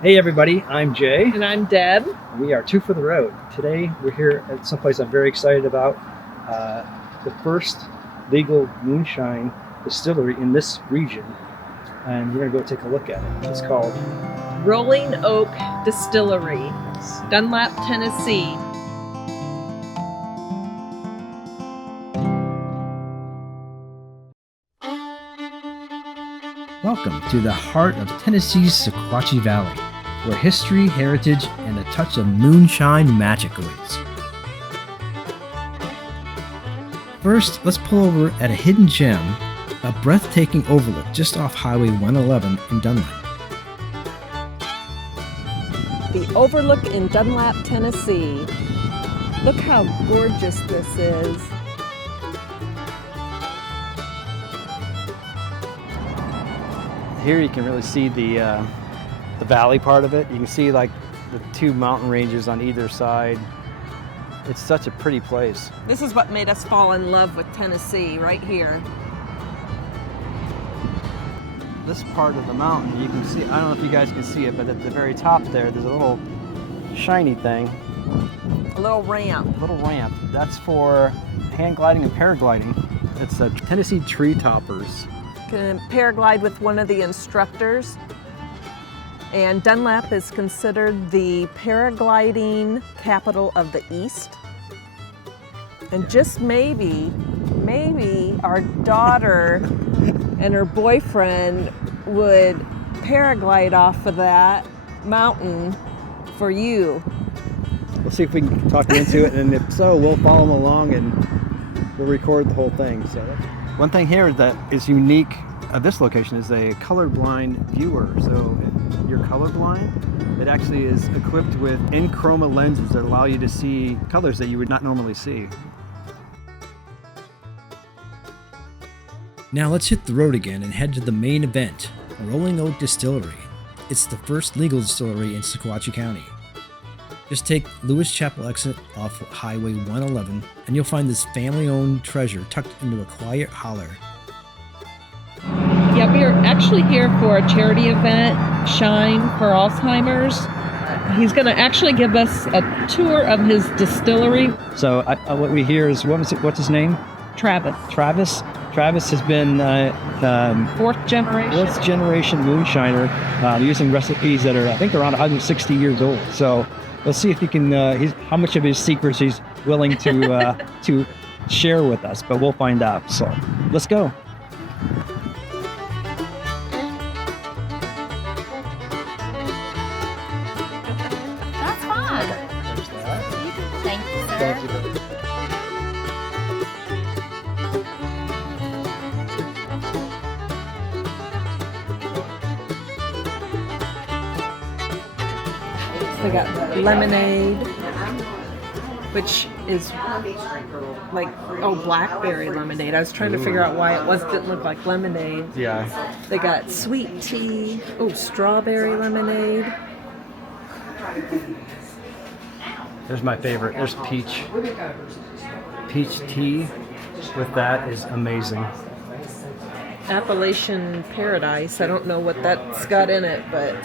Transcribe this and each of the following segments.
Hey everybody, I'm Jay. And I'm Deb. We are Two for the Road. Today we're here at someplace I'm very excited about. The first legal moonshine distillery in this region. And we're going to go take a look at it. It's called Rolling Oak Distillery, Dunlap, Tennessee. Welcome to the heart of Tennessee's Sequatchie Valley, where history, heritage, and a touch of moonshine magic awaits. First, let's pull over at a hidden gem, a breathtaking overlook just off Highway 111 in Dunlap. The Overlook in Dunlap, Tennessee. Look how gorgeous this is. Here you can really see the valley part of it. You can see like the two mountain ranges on either side. It's such a pretty place. This is what made us fall in love with Tennessee, right here. This part of the mountain, you can see, I don't know if you guys can see it, but at the very top there's a little shiny thing. A little ramp. A little ramp. That's for hand gliding and paragliding. It's a Tennessee tree toppers. Can paraglide with one of the instructors. And Dunlap is considered the paragliding capital of the East. And just maybe our daughter and her boyfriend would paraglide off of that mountain for you. We'll see if we can talk them into it, and if so, we'll follow them along and we'll record the whole thing. So one thing here that is unique at this location is a colorblind viewer. So if you're colorblind, it actually is equipped with in-chroma lenses that allow you to see colors that you would not normally see. Now let's hit the road again and head to the main event, Rolling Oak Distillery. It's the first legal distillery in Sequatchie County. Just take Lewis Chapel exit off Highway 111 and you'll find this family-owned treasure tucked into a quiet holler. Yeah, we're actually here for a charity event, Shine for Alzheimer's. He's going to actually give us a tour of his distillery. So what we hear is, what's his name? Travis. Travis has been Fourth generation moonshiner, using recipes that are, I think, around 160 years old. So let's see if he can, how much of his secrets he's willing to share with us, but we'll find out. So let's go. That's fun. There's that. Thank you, sir. Thank you. They got lemonade, which is like, blackberry lemonade. I was trying to figure out why it didn't look like lemonade. Yeah. They got sweet tea. Oh, strawberry lemonade. There's my favorite. There's peach. Peach tea with that is amazing. Appalachian Paradise. I don't know what that's got in it, but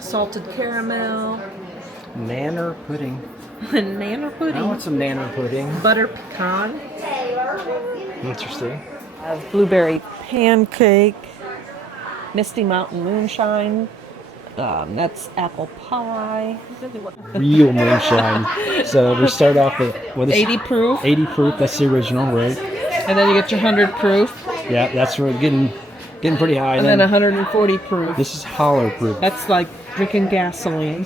salted caramel. Nanner pudding. Nanner pudding. I want some nanner pudding. Butter pecan. Interesting. Blueberry pancake. Misty Mountain Moonshine. That's apple pie. Real moonshine. So we start off with, what is 80 proof. 80 proof. That's the original, right? And then you get your 100 proof. Yeah, that's where we're getting pretty high. And then 140 proof. This is holler proof. That's like drinking gasoline.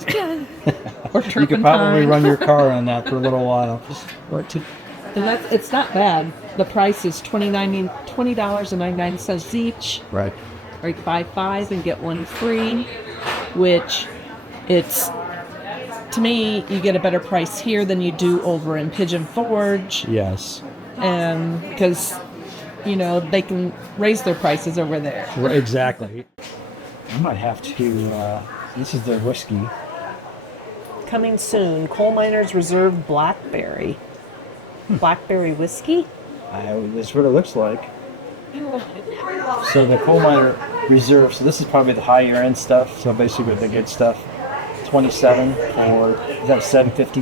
Or turpentine. You could probably run your car on that for a little while. And it's not bad. The price is $20.99 each. Right. Or you can buy 5 and get 1 free, which to me, you get a better price here than you do over in Pigeon Forge. Yes. And because, they can raise their prices over there. Exactly. I might have to, this is the whiskey. Coming soon, Coal Miners Reserve Blackberry. Blackberry whiskey? That's what it looks like. So the coal miner reserve. So this is probably the higher end stuff. So basically the good stuff. 27 for, is that 750?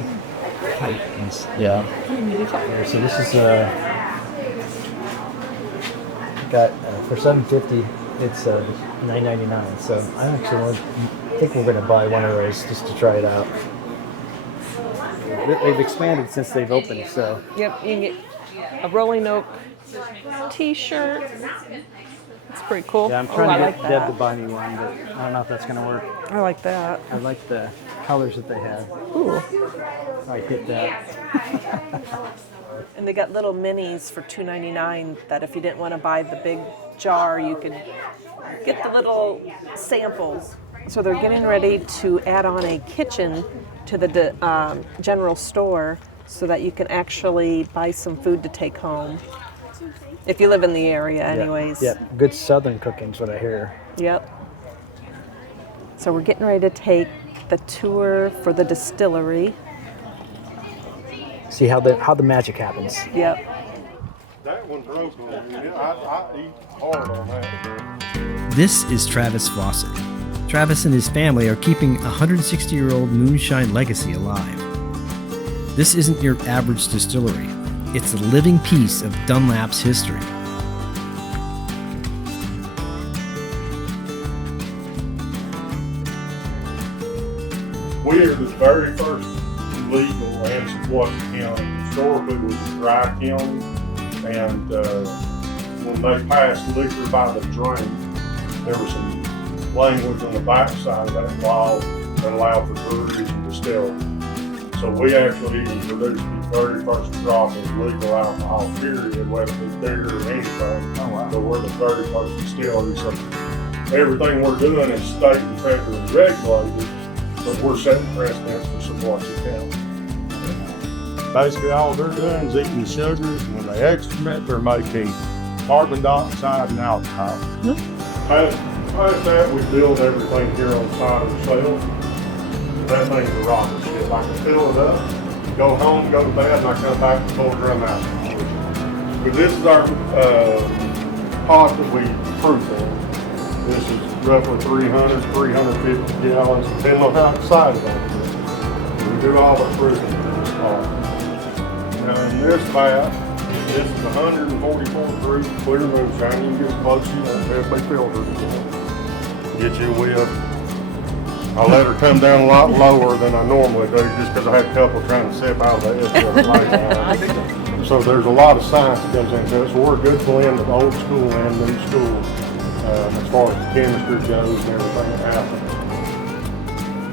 Yeah. So this is got for 750. It's $9.99. So I think we're going to buy one of those just to try it out. They've expanded since they've opened. So. Yep, you can get a Rolling Oak t-shirt. It's pretty cool. Yeah, I'm trying I to like get Deb to that. buy me one, but I don't know if that's going to work. I like that. I like the colors that they have. Ooh. I hit that. And they got little minis for $2.99 that if you didn't want to buy the big jar, you could get the little samples. So they're getting ready to add on a kitchen to the general store so that you can actually buy some food to take home. If you live in the area anyways. Yeah, good southern cooking's what I hear. Yep. So we're getting ready to take the tour for the distillery. See how the magic happens. Yep. That one's broken. I eat hard on that. This is Travis Faucett. Travis and his family are keeping a 160-year-old moonshine legacy alive. This isn't your average distillery. It's a living piece of Dunlap's history. We are the very first legal in Sequatchie County. Historically, it was a dry county, and when they passed liquor by the drain, there was some language on the backside of that law that allowed for breweries and distilleries. So we actually even produced the very first drop of legal alcohol, period, whether it was beer or anything. Oh, wow. So we're the very first distillery. So everything we're doing is state and federally regulated, but we're setting precedents for Sequatchie County. Basically, all they're doing is eating sugars, and when they excrement, they're making carbon dioxide and alcohol. Past that, we build everything here on the side of the shelf. That thing's a rocket ship. I can fill it up, go home, go to bed, and I come back and pull drum out. But this is our pot that we proof on. This is roughly 350 gallons, depending on how excited I am. We do all the proofing in this pot. Now in this vat, this is 144 proof clear moonshine. You can get as close as you want. It'll be filtered again. Get you a whiff. I let her come down a lot lower than I normally do just because I had a couple trying to sip out of the edge. So there's a lot of science that comes into it. So we're a good blend of old school and new school as far as the chemistry goes and everything that happens.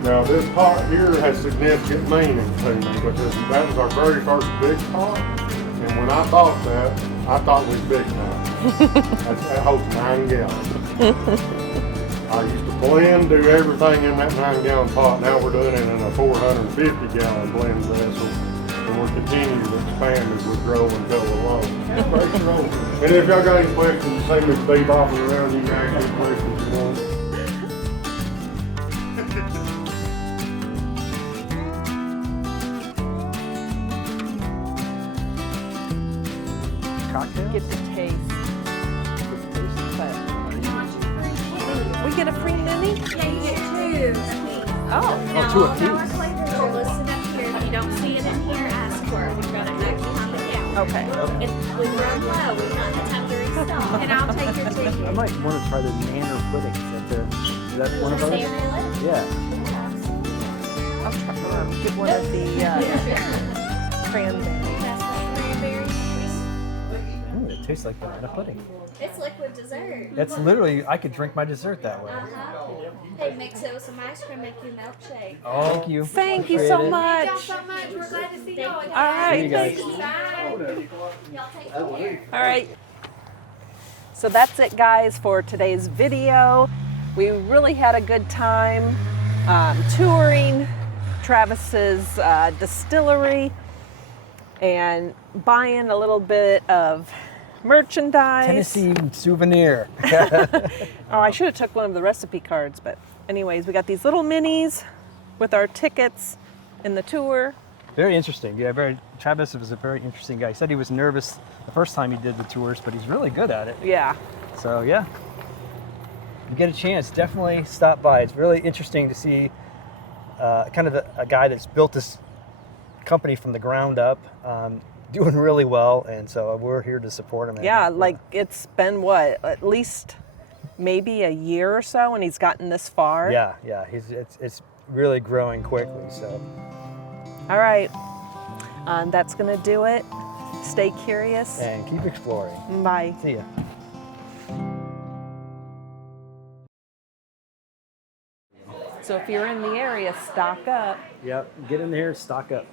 Now this pot here has significant meaning to me because that was our very first big pot. And when I bought that, I thought we was big time. That holds 9 gallons. I used to blend, do everything in that 9-gallon pot. Now we're doing it in a 450-gallon blend vessel. And we're continuing to expand as we grow and go along. And if y'all got any questions, you see me bebopping around, you can ask any questions you want. Cocktail? Get the taste. We get a free mini? Yeah, you get 2. Oh. Now, two all apiece. of our flavors are listed up here. If you don't see it in here, ask for it. We've got it back behind the counter. Okay. We run low. We don't have to restock. And I'll take your ticket. I might want to try the nanner pudding. Is that one of those? Yeah. I'll try, get one of the cranberry. Ooh, it tastes like banana pudding. It's liquid dessert. That's literally, I could drink my dessert that way. Hey, mix it with some ice cream, make you a milkshake. Oh, thank you. Thank you Appreciate so it. much. So much. We're glad to see y'all. All right. See you guys. Y'all take care. All right. So that's it, guys, for today's video. We really had a good time touring Travis's distillery and buying a little bit of merchandise. Tennessee souvenir. Oh, I should have took one of the recipe cards, but anyways, we got these little minis with our tickets in the tour. Very interesting. Yeah, Travis was a very interesting guy. He said he was nervous the first time he did the tours, but he's really good at it. Yeah. So yeah. you get a chance, definitely stop by. It's really interesting to see kind of a guy that's built this company from the ground up, doing really well, and so we're here to support him. Yeah, like it's been what, at least maybe a year or so, and he's gotten this far. Yeah, it's really growing quickly. So, all right, that's gonna do it. Stay curious and keep exploring. Bye. See ya. So if you're in the area, stock up. Yep, get in there, stock up.